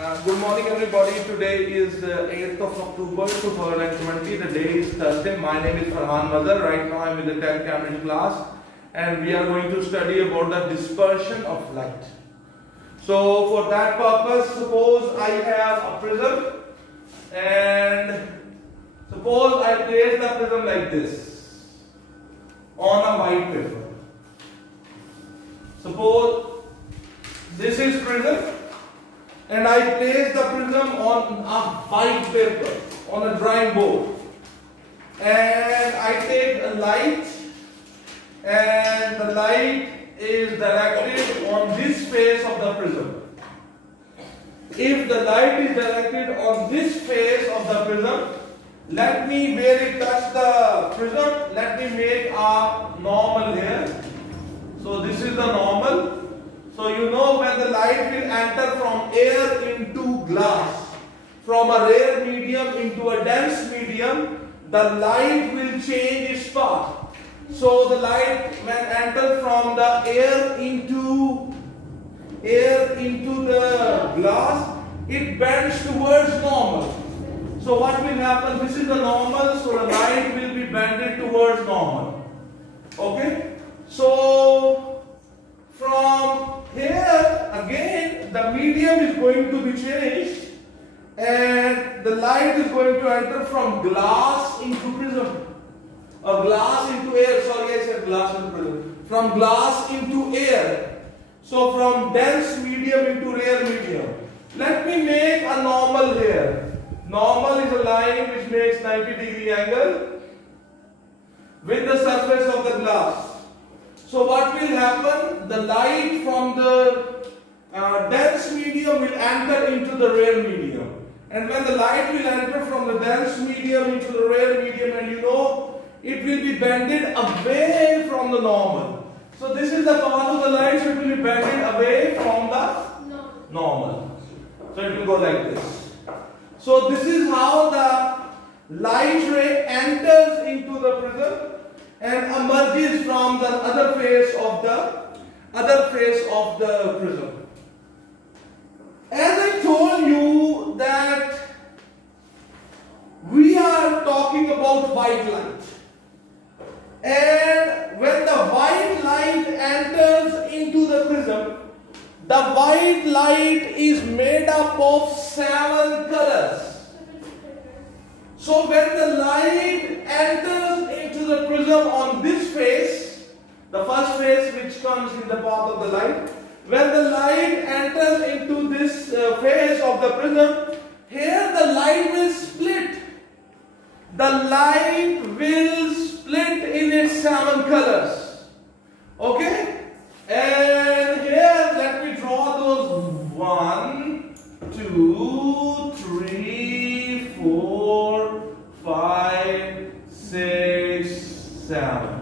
Good morning everybody. Today is 8th of October 2020. The day is Thursday. My name is Ferhan Mazher. Right now I am in the 10th Cambridge class and we are going to study about the dispersion of light. So for that purpose, suppose I have a prism and suppose I place the prism like this on a white paper. Suppose this is prism and I place the prism on a white paper, on a drawing board, and I take the light and the light is directed on this face of the prism. If the light is directed on this face of the prism, let me, where it touches the prism, let me make a normal here. So this is the normal. So you know when the light will enter from air into glass, from a rare medium into a dense medium, the light will change its path. So the light when enters from the air into the glass, it bends towards normal. So what will happen? This is the normal, so the light will be bended towards normal. Okay? So from here again the medium is going to be changed and the light is going to enter from glass into prism. Or glass into air, sorry I said glass into prism. From glass into air. So from dense medium into rare medium. Let me make a normal here. Normal is a line which makes 90-degree angle with the surface of the glass. So what will happen? The light from the dense medium will enter into the rare medium. And when the light will enter from the dense medium into the rare medium, and you know, it will be bended away from the normal. So this is the path of the light, so it will be bended away from the normal. So it will go like this. So this is how the light ray enters into the prism and emerges from the other face of the prism. As I told you that we are talking about white light, and when the white light enters into the prism, the white light is made up of 7 colors. So when the light enters into the prism on this face, the first face which comes in the path of the light, when the light enters into this face of the prism, here the light will split. The light will split in its 7 colors. Okay? And here let me draw those 1, 2, 3, 4, 5, 6, 7.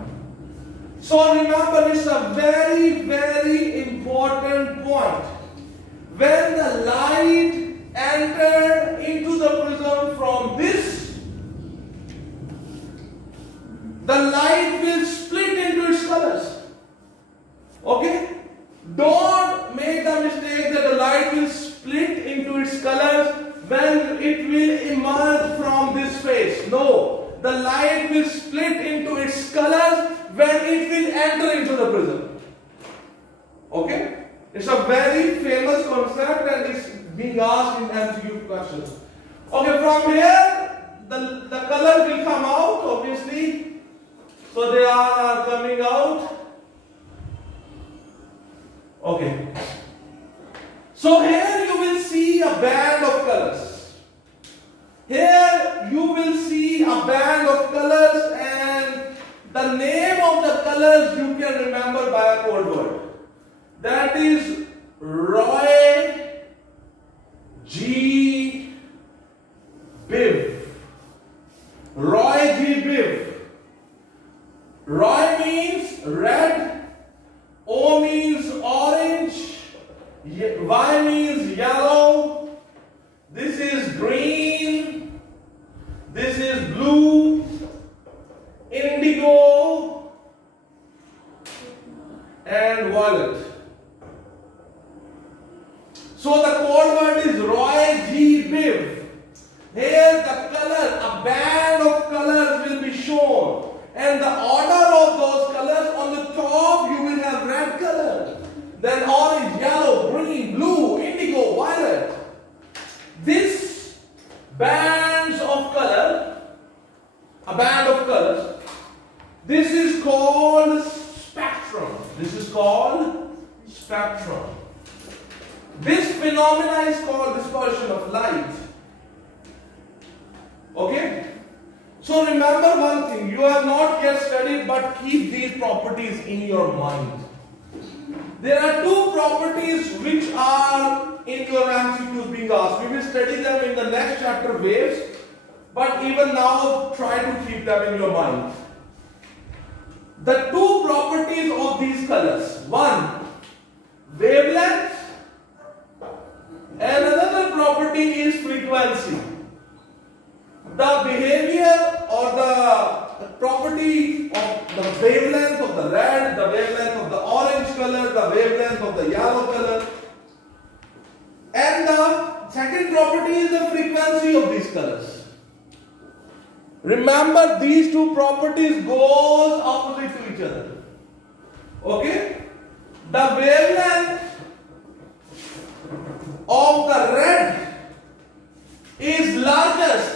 So remember, it's a very, very important point. When the light entered into the prism from this, the light will split into its colors. Okay? Don't make the mistake that the light will split into its colors when it will emerge from this face. No, the light will split into its colors when it will enter into the prism. Okay? It's a very famous concept and it's being asked in MCQ questions. Okay, from here the color will come out obviously. So they are coming out. Okay. So here you will see a band of colors. Here you will see a band of colors and the name of the colors you can remember by a code word. That is Roy G. Biv. Roy G. Biv. Roy means red, O means orange, Y means yellow, this is green, this is blue, indigo, and violet. This is called spectrum. This is called spectrum. This phenomena is called dispersion of light. Okay? So remember one thing, you have not yet studied, but keep these properties in your mind. There are two properties which are in your MCQs being asked. We will study them in the next chapter, waves, but even now try to keep them in your mind. The two properties of these colors. One, wavelength, and another property is frequency. The behavior or the property of the wavelength of the red, the wavelength of the orange color, the wavelength of the yellow color, and the second property is the frequency of these colors. Remember, these two properties goes opposite to each other. Okay? The wavelength of the red is largest.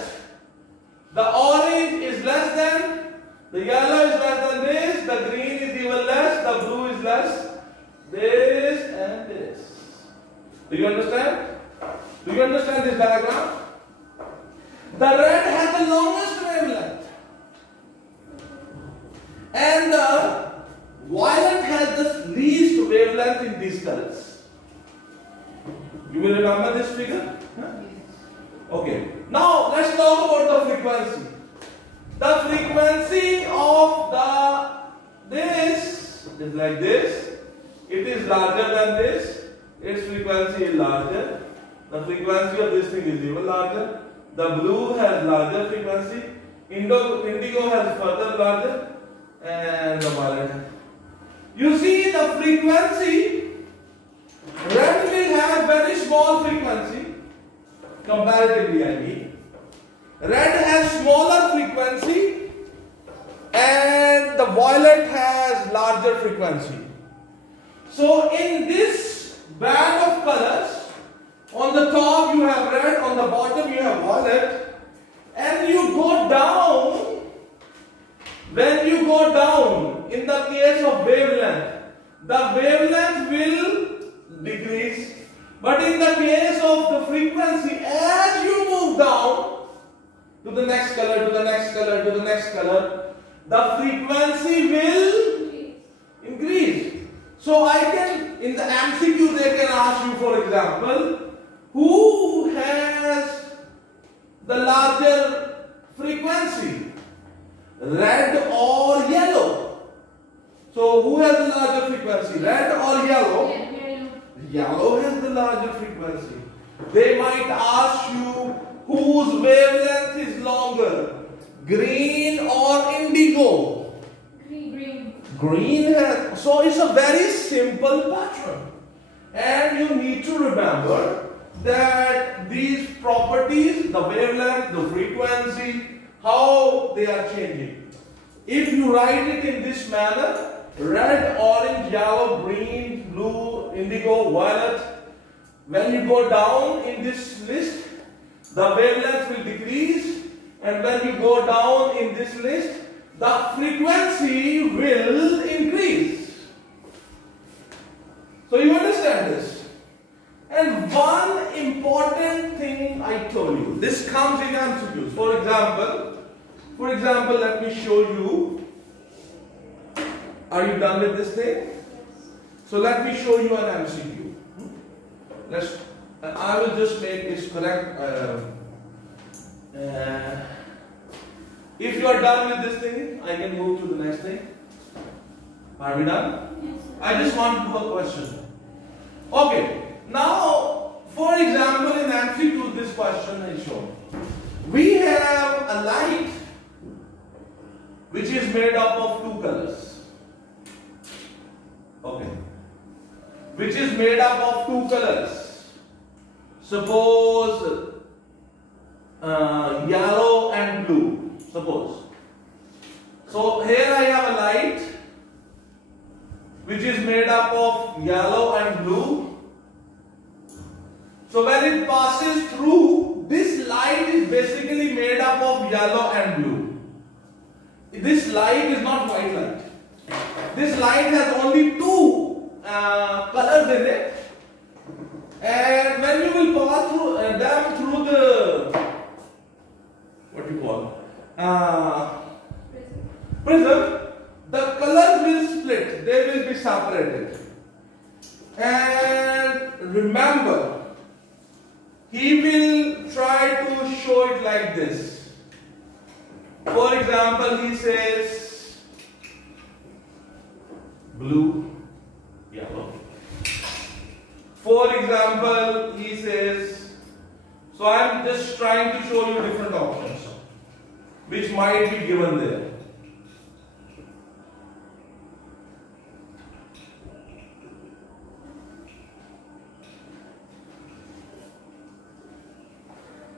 The orange is less than, the yellow is less than this, the green is even less, the blue is less, this and this. Do you understand? Do you understand this diagram? The red has the longest wavelength and the violet has the least wavelength in these colors. You will remember this figure? Huh? Okay. Now let's talk about the frequency. The frequency of this is like this. It is larger than this. Its frequency is larger. The frequency of this thing is even larger. The blue has larger frequency. Indigo has further larger, and the violet. You see the frequency. Red will have very small frequency. Comparatively, I mean. Red has smaller frequency and the violet has larger frequency. So in this band of colors, on the top you have red, on the bottom you have violet, and you go down. When you go down, in the case of wavelength, the wavelength will decrease. But in the case of the frequency, as you move down to the next color, to the next color, to the next color, the frequency will increase. So I can, in the MCQ, they can ask you, for example, who has the larger frequency, red or yellow? So who has the larger frequency, red or yellow? Yellow has the larger frequency. They might ask you whose wavelength is longer, green or indigo? Green has. So it's a very simple pattern. And you need to remember that these properties, the wavelength, the frequency, how they are changing. If you write it in this manner, red, orange, yellow, green, blue, indigo, violet. When you go down in this list, the wavelength will decrease, and when you go down in this list, the frequency will increase. So you understand this? And one important thing I told you, this comes in MCQs. For example, let me show you. Are you done with this thing? So let me show you an MCQ. I will just make this correct. If you are done with this thing, I can move to the next thing. Are we done? Yes. I just want to do a question. Okay. Now, for example, in MCQ, this question is shown. We have a light which is made up of two colors. Okay. Which is made up of two colors. Suppose yellow and blue. Suppose. So here I have a light which is made up of yellow and blue. So when it passes through, this light is basically made up of yellow and blue. this light is not white light. This light has only two colors in it, and when you will pass through them through the what you call prism, the colors will split. They will be separated. And remember, he will try to show it like this. For example, he says blue, yellow. For example, he says, so I am just trying to show you different options which might be given there.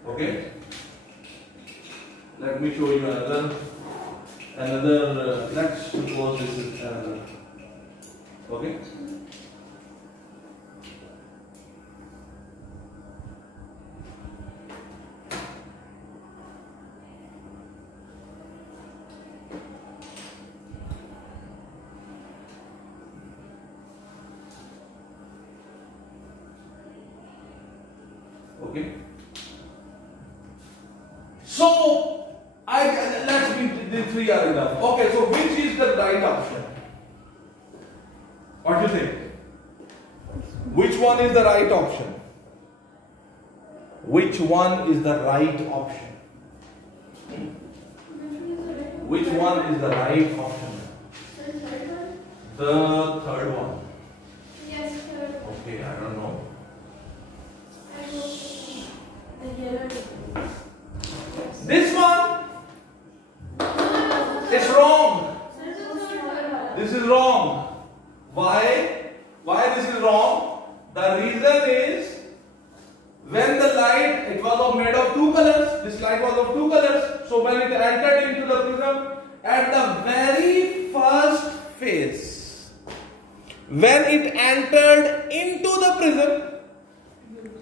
Okay, let me show you another. Let's suppose this is another. Okay. Okay. So, let's be the three are enough. Okay, so which is the right option? What do you think? Which one is the right option? Which one is the right option? Which one is the right option? The third one. Yes, third. Okay, I don't know. This one is wrong. This is wrong. Why? Why this is wrong? The reason is when the light, it was made of two colors. This light was of two colors. So when it entered into the prism, at the very first phase, when it entered into the prism,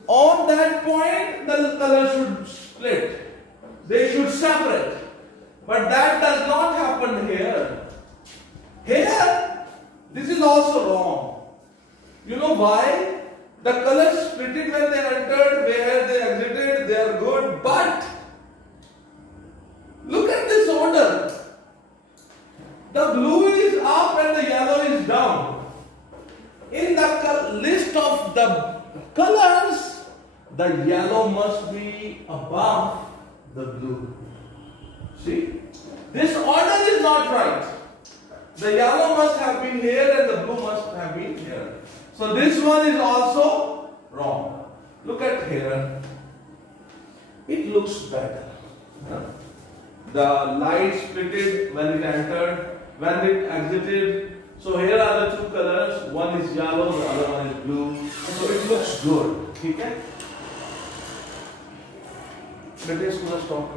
on that point the colors should split. They should separate. But that does not happen here. Here, this is also wrong. You know why? The colors split it when they entered, where they exited, they are good. But look at this order. The blue is up and the yellow is down. In the list of the colors, the yellow must be above the blue. See? This order is not right. The yellow must have been here and the blue must have been here. So this one is also wrong. Look at here. It looks better. The light splitted when it entered, when it exited. So here are the two colors. One is yellow, the other one is blue. So it looks good. Okay? Let us stop.